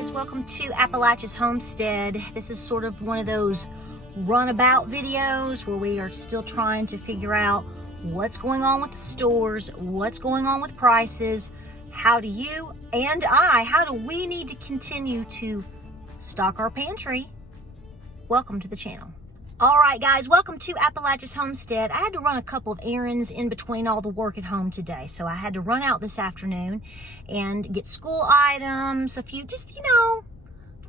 guys, welcome to Appalachia's Homestead. This is sort of one of those runabout videos where we are still trying to figure out what's going on with the stores, what's going on with prices, how do you and how do we need to continue to stock our pantry? Welcome to the channel. All right, guys, welcome to Appalachia's Homestead. I had to run a couple of errands in between all the work at home today. So I had to run out this afternoon and get school items, a few just,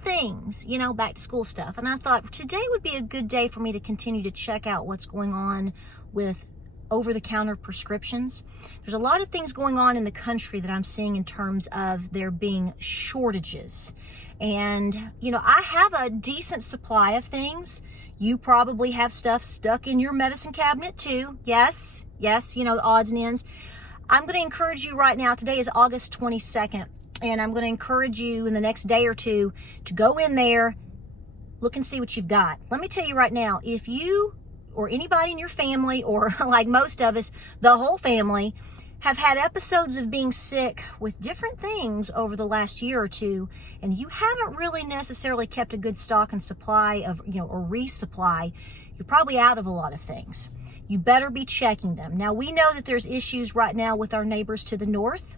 things, back to school stuff. And I thought today would be a good day for me to continue to check out what's going on with over-the-counter prescriptions. There's a lot of things going on in the country that I'm seeing in terms of there being shortages. And, I have a decent supply of things. You probably have stuff stuck in your medicine cabinet too. Yes, the odds and ends. I'm going to encourage you right now. Today is August 22nd. And I'm going to encourage you in the next day or two to go in there, look and see what you've got. Let me tell you right now, if you or anybody in your family, or like most of us, the whole family, have had episodes of being sick with different things over the last year or two, and you haven't really necessarily kept a good stock and supply of, or resupply, you're probably out of a lot of things. You better be checking them. Now, we know that there's issues right now with our neighbors to the north.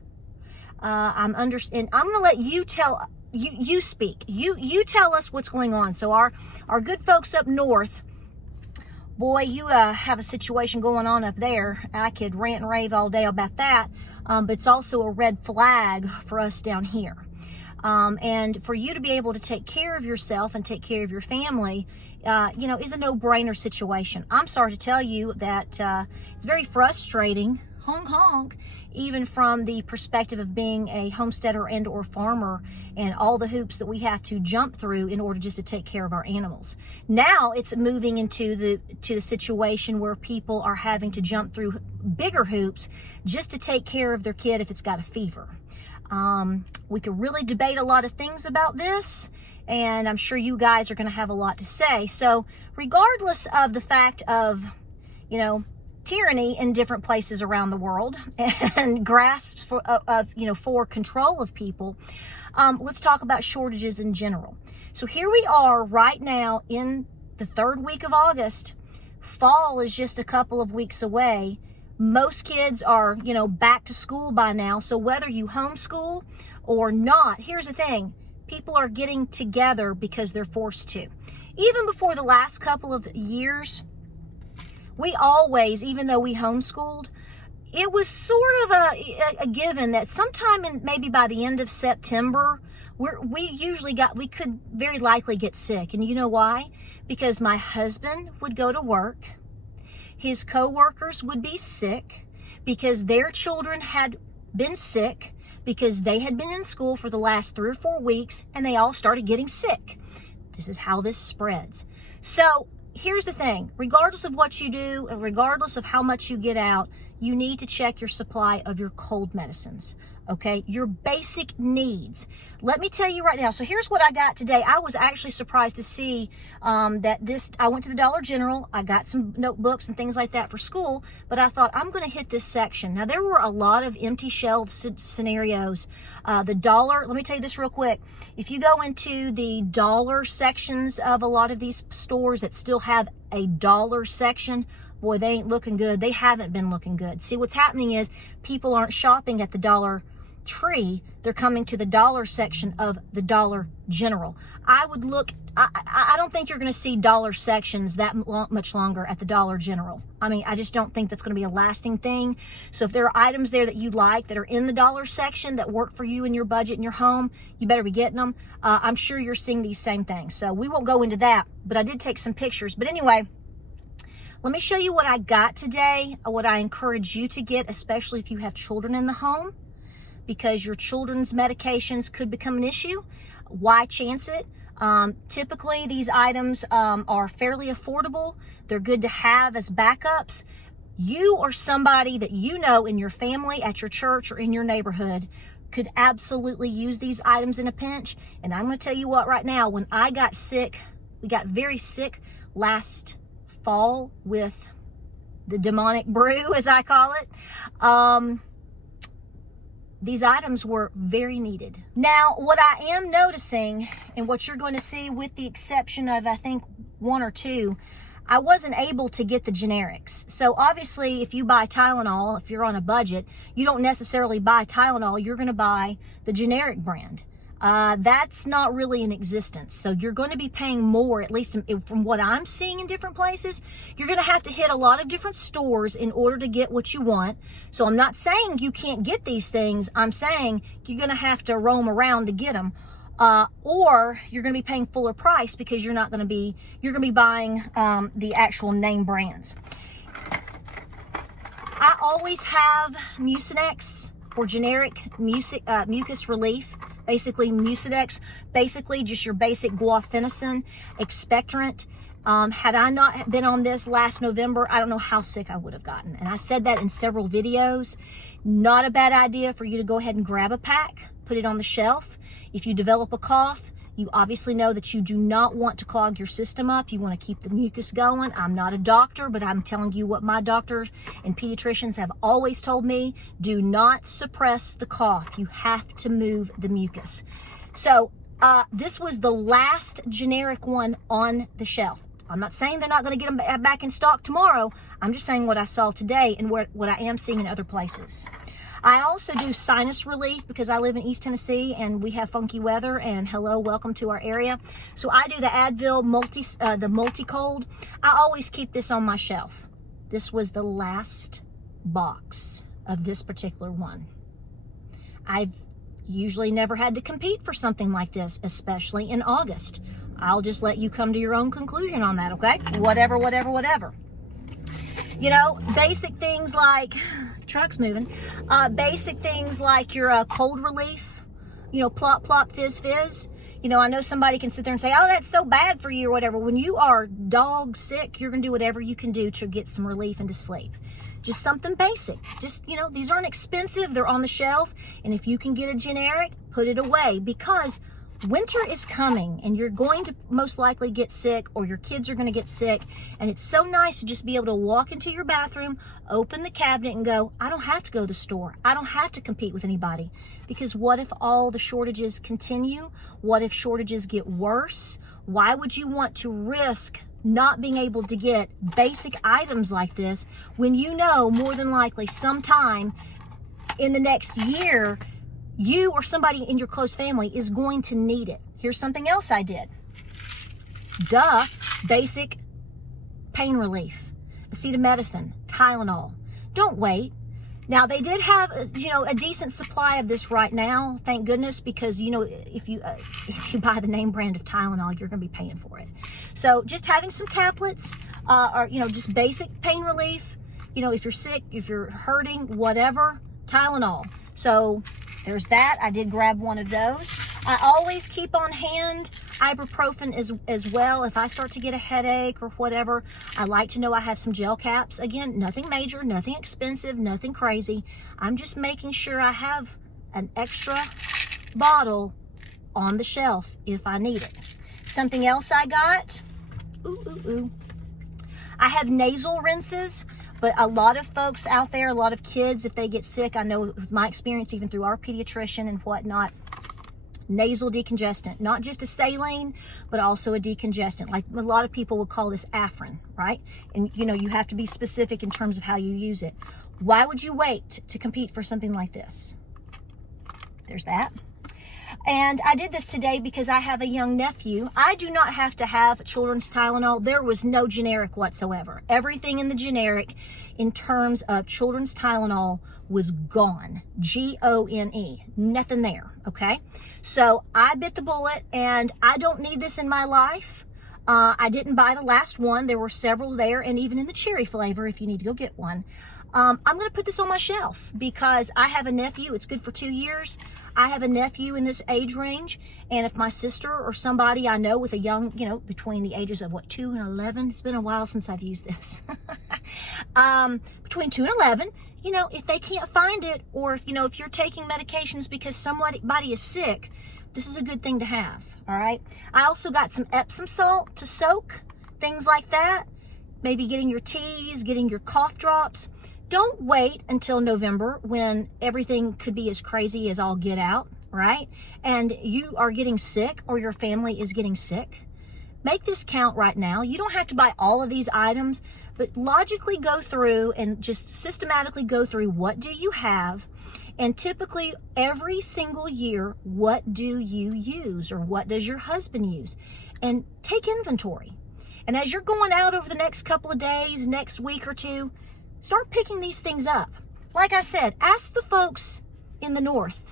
I'm going to let you tell, you speak. You tell us what's going on. So our good folks up north, boy, you have a situation going on up there. I could rant and rave all day about that, but it's also a red flag for us down here. And for you to be able to take care of yourself and take care of your family, is a no-brainer situation. I'm sorry to tell you that it's very frustrating, honk honk, even from the perspective of being a homesteader and or farmer and all the hoops that we have to jump through in order just to take care of our animals. Now it's moving into the situation where people are having to jump through bigger hoops just to take care of their kid if it's got a fever. We could really debate a lot of things about this, and I'm sure you guys are going to have a lot to say. So regardless of the fact of, tyranny in different places around the world and grasps for control of people, let's talk about shortages in general. So here we are right now in the third week of August. Fall is just a couple of weeks away. Most kids are, back to school by now. So whether you homeschool or not, here's the thing. People are getting together because they're forced to. Even before the last couple of years, we always, even though we homeschooled, it was sort of a given that sometime maybe by the end of September, we could very likely get sick. And you know why? Because my husband would go to work. His coworkers would be sick because their children had been sick because they had been in school for the last 3 or 4 weeks and they all started getting sick. This is how this spreads. So here's the thing, regardless of what you do, and regardless of how much you get out, you need to check your supply of your cold medicines, okay? Your basic needs. Let me tell you right now, so here's what I got today. I was actually surprised to see I went to the Dollar General, I got some notebooks and things like that for school, but I thought I'm gonna hit this section. Now there were a lot of empty shelf scenarios. Let me tell you this real quick. If you go into the dollar sections of a lot of these stores that still have a dollar section, boy, they ain't looking good. They haven't been looking good. See, what's happening is people aren't shopping at the Dollar Tree. They're coming to the dollar section of the Dollar General. I don't think you're going to see dollar sections that much longer at the Dollar General. I just don't think that's going to be a lasting thing. So if there are items there that you like that are in the dollar section that work for you and your budget and your home, you better be getting them. I'm sure you're seeing these same things. So we won't go into that, but I did take some pictures. But anyway, let me show you what I got today, what I encourage you to get, especially if you have children in the home, because your children's medications could become an issue. Why chance it? Typically, these items are fairly affordable. They're good to have as backups. You or somebody that you know in your family, at your church, or in your neighborhood could absolutely use these items in a pinch. And I'm going to tell you what right now, when I got sick, we got very sick last fall with the demonic brew, as I call it. these items were very needed. Now, what I am noticing, and what you're going to see with the exception of, I think, one or two, I wasn't able to get the generics. So obviously, if you buy Tylenol, if you're on a budget, you don't necessarily buy Tylenol, you're going to buy the generic brand. That's not really in existence. So you're going to be paying more, at least from what I'm seeing in different places. You're going to have to hit a lot of different stores in order to get what you want. So I'm not saying you can't get these things. I'm saying you're going to have to roam around to get them. Or you're going to be paying fuller price because you're going to be buying the actual name brands. I always have Mucinex or generic mucus relief. Basically, Mucinex, basically just your basic guaifenesin expectorant. Had I not been on this last November, I don't know how sick I would have gotten. And I said that in several videos. Not a bad idea for you to go ahead and grab a pack, put it on the shelf. If you develop a cough, you obviously know that you do not want to clog your system up. You want to keep the mucus going. I'm not a doctor, but I'm telling you what my doctors and pediatricians have always told me. Do not suppress the cough. You have to move the mucus. So this was the last generic one on the shelf. I'm not saying they're not going to get them back in stock tomorrow. I'm just saying what I saw today and what I am seeing in other places. I also do sinus relief because I live in East Tennessee and we have funky weather, and hello, welcome to our area. So I do the Advil multi-cold. I always keep this on my shelf. This was the last box of this particular one. I've usually never had to compete for something like this, especially in August. I'll just let you come to your own conclusion on that, okay? Whatever. You know, basic things like, the truck's moving, basic things like your cold relief, you know, plop, plop, fizz, fizz. You know, I know somebody can sit there and say, oh, that's so bad for you or whatever. When you are dog sick, you're going to do whatever you can do to get some relief and to sleep. Just something basic. Just, you know, these aren't expensive. They're on the shelf. And if you can get a generic, put it away, because winter is coming and you're going to most likely get sick, or your kids are going to get sick. And it's so nice to just be able to walk into your bathroom, open the cabinet and go, I don't have to go to the store. I don't have to compete with anybody. Because what if all the shortages continue? What if shortages get worse? Why would you want to risk not being able to get basic items like this when you know more than likely sometime in the next year, you or somebody in your close family is going to need it? Here's something else I did. Basic pain relief, acetaminophen, Tylenol. Don't wait. Now, they did have, a decent supply of this right now, thank goodness, because, if you buy the name brand of Tylenol, you're going to be paying for it. So just having some caplets, or, just basic pain relief, if you're sick, if you're hurting, whatever, Tylenol. So there's that. I did grab one of those. I always keep on hand ibuprofen as well. If I start to get a headache or whatever, I like to know I have some gel caps. Again, nothing major, nothing expensive, nothing crazy. I'm just making sure I have an extra bottle on the shelf if I need it. Something else I got, I have nasal rinses. But a lot of folks out there, a lot of kids, if they get sick, I know with my experience, even through our pediatrician and whatnot, nasal decongestant, not just a saline, but also a decongestant. Like a lot of people would call this Afrin, right? And you have to be specific in terms of how you use it. Why would you wait to compete for something like this? There's that. And I did this today because I have a young nephew. I do not have to have children's Tylenol. There was no generic whatsoever. Everything in the generic in terms of children's Tylenol was gone. G-O-N-E. Nothing there, okay? So I bit the bullet, and I don't need this in my life. I didn't buy the last one. There were several there, and even in the cherry flavor if you need to go get one. I'm going to put this on my shelf because I have a nephew. It's good for 2 years. I have a nephew in this age range, and if my sister or somebody I know with a young, between the ages of 2 and 11, it's been a while since I've used this. Between 2 and 11, if they can't find it, or if you're taking medications because somebody is sick, this is a good thing to have. All right. I also got some Epsom salt to soak, things like that. Maybe getting your teas, getting your cough drops. Don't wait until November when everything could be as crazy as all get out, right? And you are getting sick or your family is getting sick. Make this count right now. You don't have to buy all of these items, but logically go through and just systematically go through what do you have. And typically every single year, what do you use or what does your husband use? And take inventory. And as you're going out over the next couple of days, next week or two, start picking these things up. Like I said, ask the folks in the north.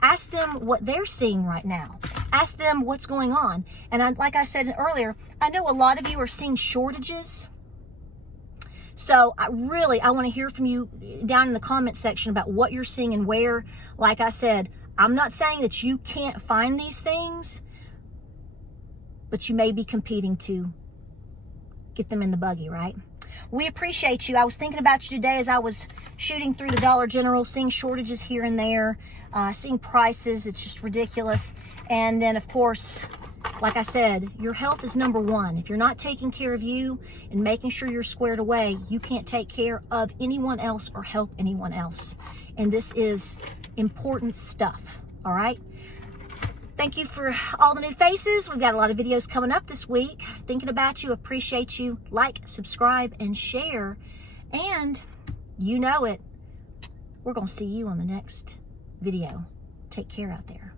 Ask them what they're seeing right now. Ask them what's going on. And like I said earlier, I know a lot of you are seeing shortages. So I want to hear from you down in the comment section about what you're seeing and where. Like I said, I'm not saying that you can't find these things, but you may be competing to get them in the buggy, right? We appreciate you. I was thinking about you today as I was shooting through the Dollar General, seeing shortages here and there, seeing prices. It's just ridiculous. And then, of course, like I said, your health is number one. If you're not taking care of you and making sure you're squared away, you can't take care of anyone else or help anyone else. And this is important stuff, all right? Thank you for all the new faces. We've got a lot of videos coming up this week. Thinking about you, appreciate you. Like, subscribe, and share. And you know it, we're going to see you on the next video. Take care out there.